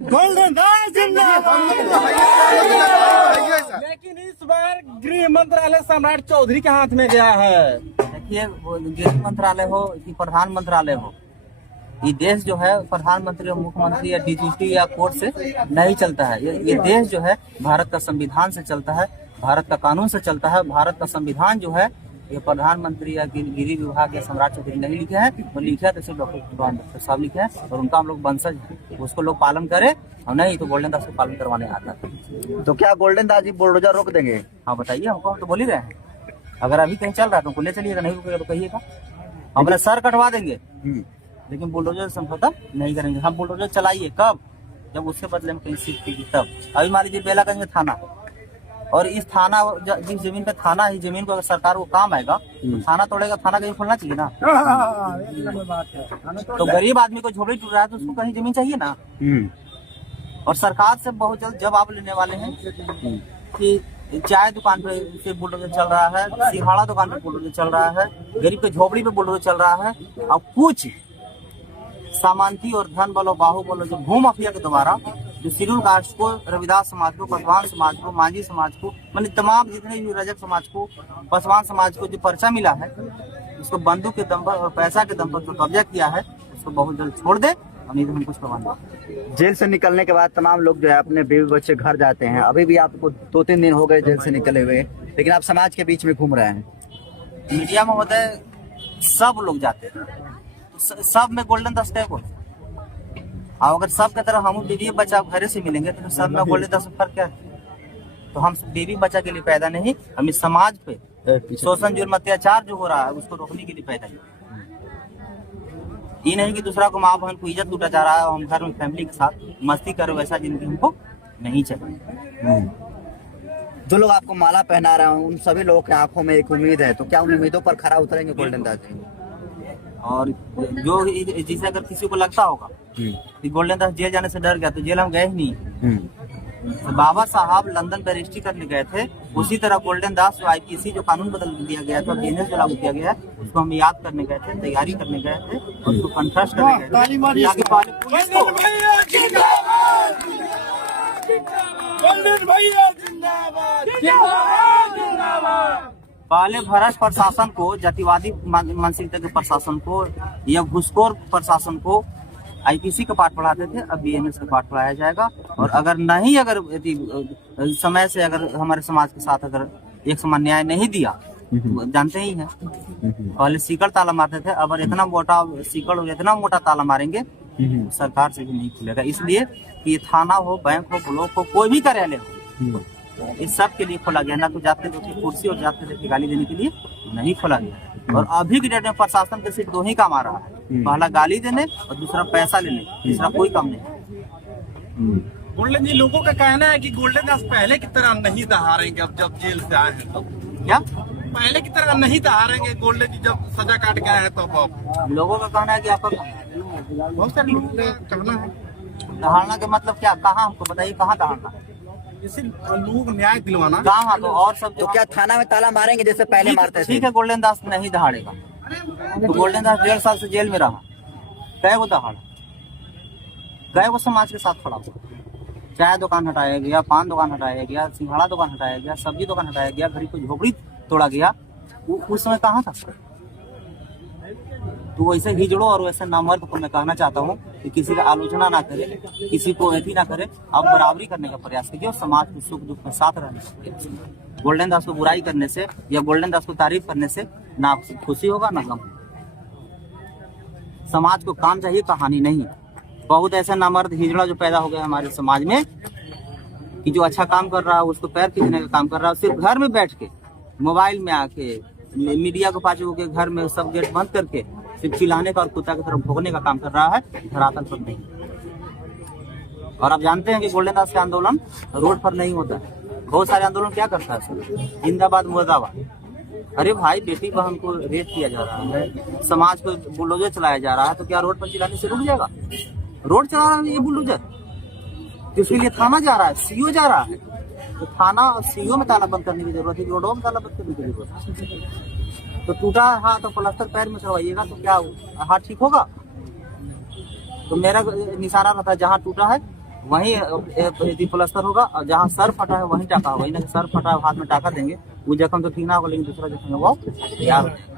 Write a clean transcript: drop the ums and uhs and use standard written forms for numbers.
Golden दास जिंदाबाद। लेकिन इस बार गृह मंत्रालय सम्राट चौधरी के हाथ में गया है। देखिए, गृह मंत्रालय हो कि प्रधान मंत्रालय हो, ये देश जो है प्रधानमंत्री और मुख्यमंत्री या डीजीपी या कोर्ट से नहीं चलता है। ये देश जो है भारत का संविधान से चलता है, भारत का कानून से चलता है। भारत का संविधान जो है ये प्रधानमंत्री या गृह विभाग या सम्राट चौधरी नहीं लिखे हैं, वो लिखे हैं तो सिर्फ डॉक्टर साहब लिखे हैं, और उनका हम लोग वंशज हैं। उसको लोग पालन करें, और नहीं तो गोल्डन दास को पालन करवाने आता है। तो क्या गोल्डन दास जी बुलडोजर रोक देंगे? हाँ बताइए, हमको हम तो बोल ही रहे हैं। अगर अभी कहीं चल रहा है तो ले चलिएगा, नहीं रुकेगा तो कहिएगा, हम अपना सर कटवा देंगे, लेकिन बुलडोजर समझौता नहीं करेंगे। हम बुलडोजर चलाइए कब, जब उसके बदले में कहीं सीट की तब। अभी मान लीजिए बेलागंज में थाना, और इस थाना जिस जमीन पे थाना है, जमीन को अगर सरकार को काम आएगा तो थाना तोड़ेगा, थाना कहीं खोलना चाहिए ना। तो गरीब आदमी को झोपड़ी टूट रहा है तो उसको कहीं जमीन चाहिए ना। और सरकार से बहुत जल्द जवाब लेने वाले हैं कि चाय दुकान पे बुलडोजर चल रहा है, सिंघाड़ा दुकान पे बुलडोजर चल रहा है, गरीब के झोपड़ी पे बुलडोजर चल रहा है। अब कुछ सामंती और धन बलो बाहु बलो जो भू माफिया के द्वारा जो शेड्यूल कास्ट को, रविदास समाज को, पसवान समाज को, मांझी समाज को, मतलब तमाम जितने भी रजक समाज को, पसवान समाज को जो पर्चा मिला है, उसको बंदूक के दम पर और पैसा के दम पर जो कब्जा किया है, उसको बहुत जल्द छोड़ दे, और नहीं तो हम कुछ करवाना। जेल से निकलने के बाद तमाम लोग जो है अपने बीवी बच्चे घर जाते हैं। अभी भी आपको 2-3 दिन हो गए जेल से निकले हुए, लेकिन आप समाज के बीच में घूम रहे हैं। मीडिया में होता है सब लोग जाते हैं, तो सब में गोल्डन दास है को। और अगर सब की तरह हम बीवी बच्चा घरे से मिलेंगे तो सब में गोल्डन दास फर्क क्या है? तो हम बीवी बच्चा के लिए पैदा नहीं, हम इस समाज पे शोषण जुल्म अत्याचार जो हो रहा है उसको रोकने के लिए पैदा है। ये नहीं कि दूसरा को माँ बहन को इज्जत लूटा जा रहा है और हम घर में फैमिली के साथ मस्ती करो, वैसा जिंदगी हमको नहीं चाहिए। जो लोग आपको माला पहना रहे हैं उन सभी लोगों की आंखों में एक उम्मीद है, तो क्या उन उम्मीदों पर खरा उतरेंगे गोल्डन दास जी? और जो जिसे अगर किसी को लगता होगा कि गोल्डन दास जेल जाने से डर गया, तो जेल हम गए ही नहीं। तो बाबा साहब लंदन पे रजिस्ट्री करने गए थे, उसी तरह गोल्डन दास आईपीसी जो कानून बदल दिया गया था, बीएनएस जो लागू किया गया है, उसको हम याद करने गए थे, तैयारी करने गए थे, और उसको कंट्रास्ट करने गए थे। पहले भ्रष्ट प्रशासन को, जातिवादी मानसिकता के प्रशासन को या घुसखोर प्रशासन को आईपीसी का पाठ पढ़ाते थे, अब बीएनएस का पाठ पढ़ाया जाएगा। और अगर नहीं, अगर समय से अगर हमारे समाज के साथ अगर एक समान न्याय नहीं दिया, जानते ही हैं पहले सीकड़ ताला मारते थे, अब इतना मोटा सीकड़ और इतना मोटा ताला मारेंगे सरकार से भी नहीं खुलेगा। इसलिए कि ये थाना हो, बैंक हो, ब्लॉक हो, कोई भी कार्यालय हो, इस सब के लिए खोला गया, ना तो जाते देखिए कुर्सी और जाते देखिए गाली देने के लिए नहीं खोला गया। और अभी के डेट में प्रशासन के सिर्फ 2 ही काम आ रहा है, पहला गाली देने और दूसरा पैसा लेने, तीसरा कोई काम नहीं। गोल्डन जी, लोगों का कहना है कि गोल्डन दास पहले की तरह नहीं दहाड़ेंगे, अब जब जेल से आए हैं तो। क्या पहले की तरह नहीं दहाड़ेंगे गोल्डन जी, जब सजा काट के आए हैं तो? अब लोगों का कहना है कि आपका बहुत सारे लोगों का कहना है। दहाड़ना के मतलब क्या, कहाँ हमको बताइए, कहाँ दहाड़ना? इसी लोगों को न्याय दिलवाना। कहाँ? तो और सब तो क्या थाना में ताला मारेंगे जैसे पहले मारते थे? ठीक है, गोल्डन दास नहीं दहाड़ेगा, तो गोल्डन दास 1.5 साल से जेल में रहा, कै वो दहाड़ा, कै वो समाज के साथ खड़ा हुआ। चाय दुकान हटाया गया, पान दुकान हटाया गया, सिंघाड़ा दुकान हटाया गया, सब्जी दुकान हटाया गया, गरीब को झोपड़ी तोड़ा गया, वो उस समय कहाँ था? तो वैसे हिजड़ो और वैसे नामर्द को मैं कहना चाहता हूँ कि किसी का आलोचना ना करे, किसी को ऐसी ना करे, आप बराबरी करने का प्रयास कीजिए और समाज के सुख दुख में साथ रहने का प्रयास कीजिए। गोल्डन दास को बुराई करने से या गोल्डन दास को तारीफ करने से ना आपको खुशी होगा ना गम। समाज को काम चाहिए, कहानी नहीं। बहुत ऐसे नामर्द हिजड़ा जो पैदा हो गया हमारे समाज में कि जो अच्छा काम कर रहा है उसको पैर खींचने का काम कर रहा है, सिर्फ घर में बैठ के मोबाइल में आके मीडिया को पास होकर घर में सब गेट बंद करके सिर्फ चिल्लाने का और कुत्ता की तरफ भोगने का काम कर रहा है, धरातल पर नहीं। और आप जानते हैं कि गोल्डन दास का आंदोलन रोड पर नहीं होता है, बहुत सारे आंदोलन क्या करता है, जिंदाबाद मुर्दाबाद। अरे भाई, बेटी बहन को रेप किया जा रहा है, समाज को बुलडोजर चलाया जा रहा है, तो क्या रोड पर चिल्लाने से रुक जाएगा? रोड चला रहा है ये बुलडोजर, तो इसके लिए थाना जा रहा है, सीओ जा रहा है, तो थाना और सीओ में ताला बंद करने की जरूरत है, रोडों में ताला बंद करने की जरूरत है। तो टूटा हाथ तो प्लास्टर पैर में करवाइएगा तो क्या हाथ ठीक होगा? तो मेरा निशाना रहता है जहाँ टूटा है वहीं यदि प्लास्टर होगा और जहाँ सर फटा है वहीं टाका होगा, सर फटा है हाथ में टाका देंगे, वो जख्म तो ठीक ना होगा लेकिन दूसरा जख्म है वो तैयार हो जाएगा।